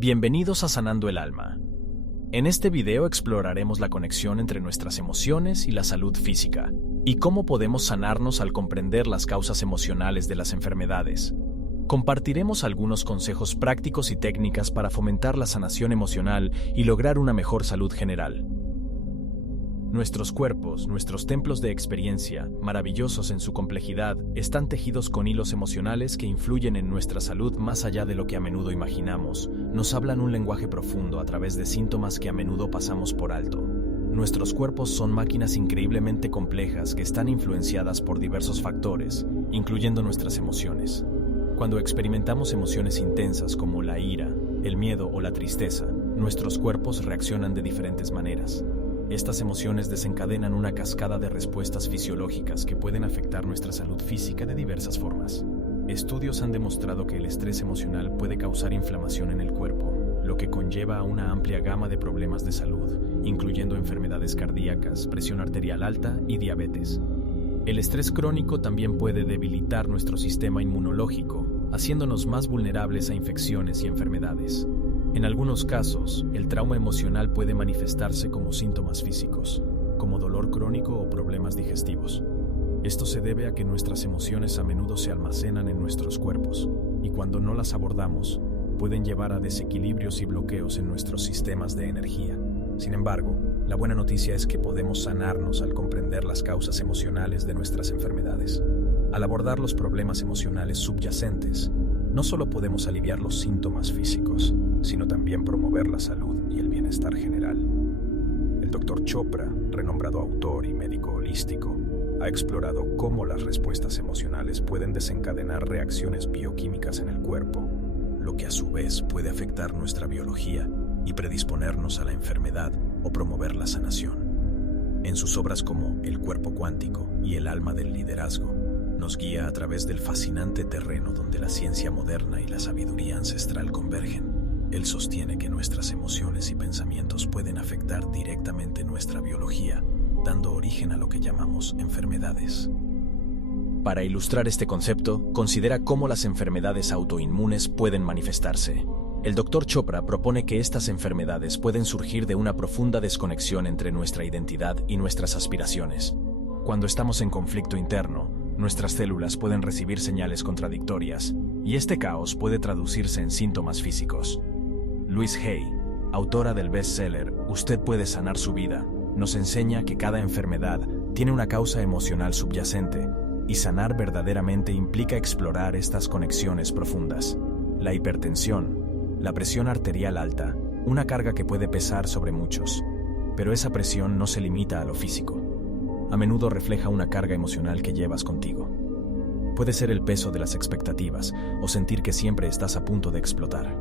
Bienvenidos a Sanando el Alma. En este video exploraremos la conexión entre nuestras emociones y la salud física, y cómo podemos sanarnos al comprender las causas emocionales de las enfermedades. Compartiremos algunos consejos prácticos y técnicas para fomentar la sanación emocional y lograr una mejor salud general. Nuestros cuerpos, nuestros templos de experiencia, maravillosos en su complejidad, están tejidos con hilos emocionales que influyen en nuestra salud más allá de lo que a menudo imaginamos. Nos hablan un lenguaje profundo a través de síntomas que a menudo pasamos por alto. Nuestros cuerpos son máquinas increíblemente complejas que están influenciadas por diversos factores, incluyendo nuestras emociones. Cuando experimentamos emociones intensas como la ira, el miedo o la tristeza, nuestros cuerpos reaccionan de diferentes maneras. Estas emociones desencadenan una cascada de respuestas fisiológicas que pueden afectar nuestra salud física de diversas formas. Estudios han demostrado que el estrés emocional puede causar inflamación en el cuerpo, lo que conlleva a una amplia gama de problemas de salud, incluyendo enfermedades cardíacas, presión arterial alta y diabetes. El estrés crónico también puede debilitar nuestro sistema inmunológico, haciéndonos más vulnerables a infecciones y enfermedades. En algunos casos, el trauma emocional puede manifestarse como síntomas físicos, como dolor crónico o problemas digestivos. Esto se debe a que nuestras emociones a menudo se almacenan en nuestros cuerpos, y cuando no las abordamos, pueden llevar a desequilibrios y bloqueos en nuestros sistemas de energía. Sin embargo, la buena noticia es que podemos sanarnos al comprender las causas emocionales de nuestras enfermedades. Al abordar los problemas emocionales subyacentes, no solo podemos aliviar los síntomas físicos, sino también promover la salud y el bienestar general. El Dr. Chopra, renombrado autor y médico holístico, ha explorado cómo las respuestas emocionales pueden desencadenar reacciones bioquímicas en el cuerpo, lo que a su vez puede afectar nuestra biología y predisponernos a la enfermedad o promover la sanación. En sus obras como El cuerpo cuántico y El alma del liderazgo, nos guía a través del fascinante terreno donde la ciencia moderna y la sabiduría ancestral convergen. Él sostiene que nuestras emociones y pensamientos pueden afectar directamente nuestra biología, dando origen a lo que llamamos enfermedades. Para ilustrar este concepto, considera cómo las enfermedades autoinmunes pueden manifestarse. El Dr. Chopra propone que estas enfermedades pueden surgir de una profunda desconexión entre nuestra identidad y nuestras aspiraciones. Cuando estamos en conflicto interno, nuestras células pueden recibir señales contradictorias, y este caos puede traducirse en síntomas físicos. Louise Hay, autora del bestseller Usted puede sanar su vida, nos enseña que cada enfermedad tiene una causa emocional subyacente, y sanar verdaderamente implica explorar estas conexiones profundas. La hipertensión, la presión arterial alta, una carga que puede pesar sobre muchos, pero esa presión no se limita a lo físico. A menudo refleja una carga emocional que llevas contigo. Puede ser el peso de las expectativas o sentir que siempre estás a punto de explotar.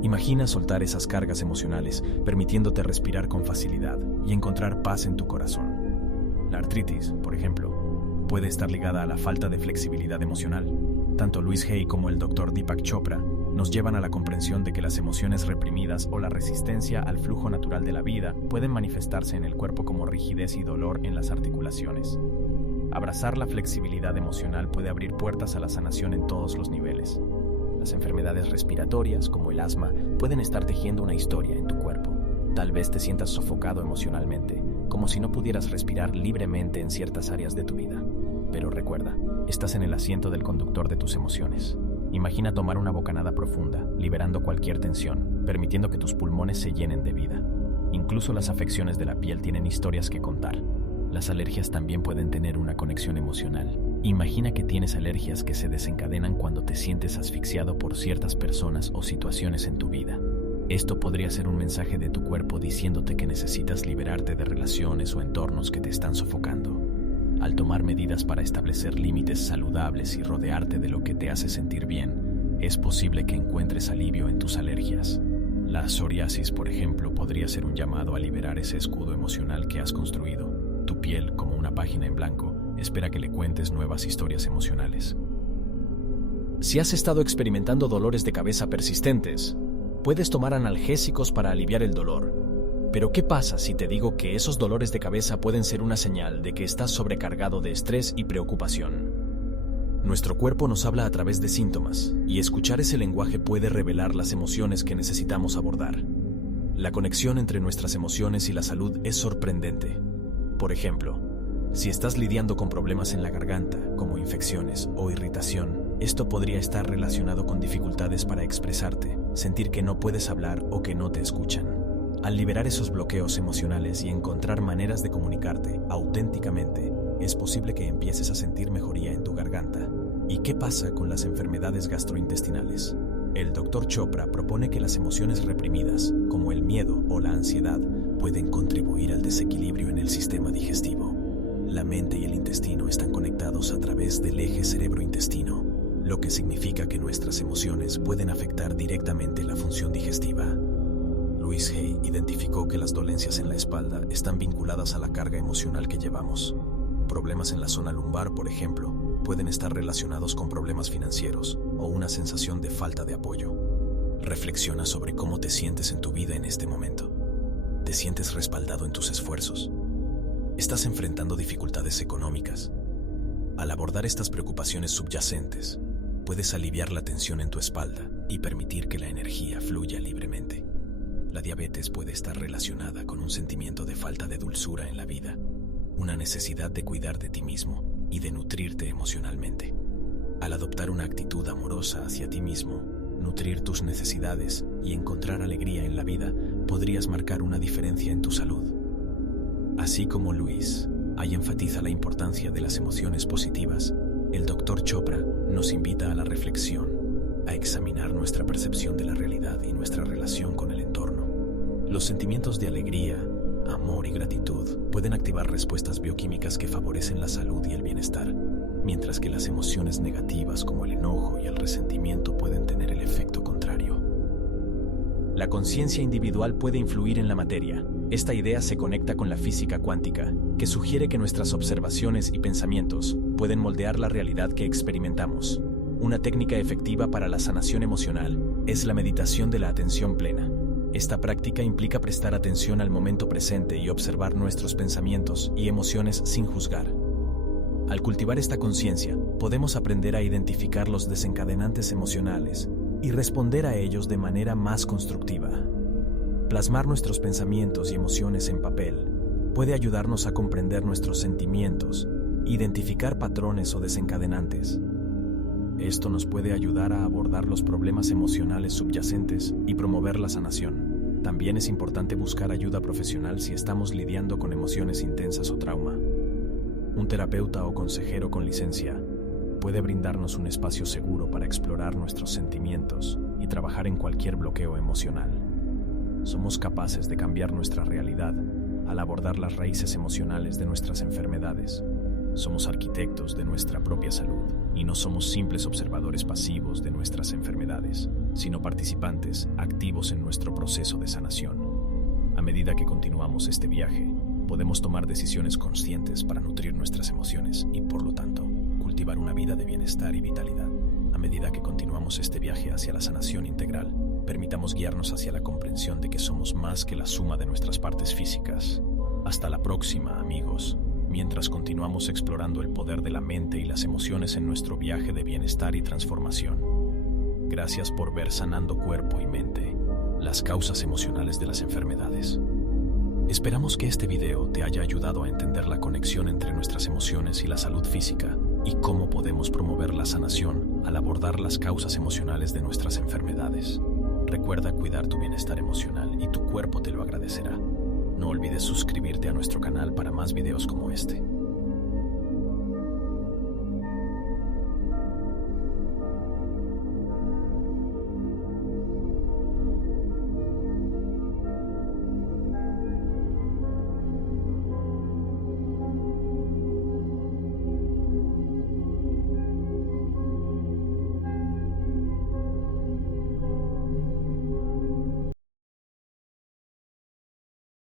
Imagina soltar esas cargas emocionales, permitiéndote respirar con facilidad y encontrar paz en tu corazón. La artritis, por ejemplo, puede estar ligada a la falta de flexibilidad emocional. Tanto Louise Hay como el Dr. Deepak Chopra nos llevan a la comprensión de que las emociones reprimidas o la resistencia al flujo natural de la vida pueden manifestarse en el cuerpo como rigidez y dolor en las articulaciones. Abrazar la flexibilidad emocional puede abrir puertas a la sanación en todos los niveles. Las enfermedades respiratorias, como el asma, pueden estar tejiendo una historia en tu cuerpo. Tal vez te sientas sofocado emocionalmente, como si no pudieras respirar libremente en ciertas áreas de tu vida. Pero recuerda, estás en el asiento del conductor de tus emociones. Imagina tomar una bocanada profunda, liberando cualquier tensión, permitiendo que tus pulmones se llenen de vida. Incluso las afecciones de la piel tienen historias que contar. Las alergias también pueden tener una conexión emocional. Imagina que tienes alergias que se desencadenan cuando te sientes asfixiado por ciertas personas o situaciones en tu vida. Esto podría ser un mensaje de tu cuerpo diciéndote que necesitas liberarte de relaciones o entornos que te están sofocando. Al tomar medidas para establecer límites saludables y rodearte de lo que te hace sentir bien, es posible que encuentres alivio en tus alergias. La psoriasis, por ejemplo, podría ser un llamado a liberar ese escudo emocional que has construido. Tu piel, como una página en blanco, espera que le cuentes nuevas historias emocionales. Si has estado experimentando dolores de cabeza persistentes, puedes tomar analgésicos para aliviar el dolor. Pero ¿qué pasa si te digo que esos dolores de cabeza pueden ser una señal de que estás sobrecargado de estrés y preocupación? Nuestro cuerpo nos habla a través de síntomas, y escuchar ese lenguaje puede revelar las emociones que necesitamos abordar. La conexión entre nuestras emociones y la salud es sorprendente. Por ejemplo, si estás lidiando con problemas en la garganta, como infecciones o irritación, esto podría estar relacionado con dificultades para expresarte, sentir que no puedes hablar o que no te escuchan. Al liberar esos bloqueos emocionales y encontrar maneras de comunicarte auténticamente, es posible que empieces a sentir mejoría en tu garganta. ¿Y qué pasa con las enfermedades gastrointestinales? El Dr. Chopra propone que las emociones reprimidas, como el miedo o la ansiedad, pueden contribuir al desequilibrio en el sistema digestivo. La mente y el intestino están conectados a través del eje cerebro-intestino, lo que significa que nuestras emociones pueden afectar directamente la función digestiva. Louise Hay identificó que las dolencias en la espalda están vinculadas a la carga emocional que llevamos. Problemas en la zona lumbar, por ejemplo, pueden estar relacionados con problemas financieros o una sensación de falta de apoyo. Reflexiona sobre cómo te sientes en tu vida en este momento. ¿Te sientes respaldado en tus esfuerzos? ¿Estás enfrentando dificultades económicas? Al abordar estas preocupaciones subyacentes, puedes aliviar la tensión en tu espalda y permitir que la energía fluya libremente. La diabetes puede estar relacionada con un sentimiento de falta de dulzura en la vida, una necesidad de cuidar de ti mismo y de nutrirte emocionalmente. Al adoptar una actitud amorosa hacia ti mismo, nutrir tus necesidades y encontrar alegría en la vida, podrías marcar una diferencia en tu salud. Así como Louise Hay enfatiza la importancia de las emociones positivas, el Dr. Chopra nos invita a la reflexión, a examinar nuestra percepción de la realidad y nuestra relación con el entorno. Los sentimientos de alegría, amor y gratitud pueden activar respuestas bioquímicas que favorecen la salud y el bienestar, mientras que las emociones negativas como el enojo y el resentimiento pueden tener el efecto contrario. La conciencia individual puede influir en la materia. Esta idea se conecta con la física cuántica, que sugiere que nuestras observaciones y pensamientos pueden moldear la realidad que experimentamos. Una técnica efectiva para la sanación emocional es la meditación de la atención plena. Esta práctica implica prestar atención al momento presente y observar nuestros pensamientos y emociones sin juzgar. Al cultivar esta conciencia, podemos aprender a identificar los desencadenantes emocionales y responder a ellos de manera más constructiva. Plasmar nuestros pensamientos y emociones en papel puede ayudarnos a comprender nuestros sentimientos, identificar patrones o desencadenantes. Esto nos puede ayudar a abordar los problemas emocionales subyacentes y promover la sanación. También es importante buscar ayuda profesional si estamos lidiando con emociones intensas o trauma. Un terapeuta o consejero con licencia puede brindarnos un espacio seguro para explorar nuestros sentimientos y trabajar en cualquier bloqueo emocional. Somos capaces de cambiar nuestra realidad al abordar las raíces emocionales de nuestras enfermedades. Somos arquitectos de nuestra propia salud y no somos simples observadores pasivos de nuestras enfermedades, sino participantes activos en nuestro proceso de sanación. A medida que continuamos este viaje, podemos tomar decisiones conscientes para nutrir nuestras emociones y, por lo tanto, cultivar una vida de bienestar y vitalidad. A medida que continuamos este viaje hacia la sanación integral, permitamos guiarnos hacia la comprensión de que somos más que la suma de nuestras partes físicas. Hasta la próxima, amigos, mientras continuamos explorando el poder de la mente y las emociones en nuestro viaje de bienestar y transformación. Gracias por ver Sanando Cuerpo y Mente, las causas emocionales de las enfermedades. Esperamos que este video te haya ayudado a entender la conexión entre nuestras emociones y la salud física y cómo podemos promover la sanación al abordar las causas emocionales de nuestras enfermedades. Recuerda cuidar tu bienestar emocional y tu cuerpo te lo agradecerá. No olvides suscribirte a nuestro canal para más videos como este.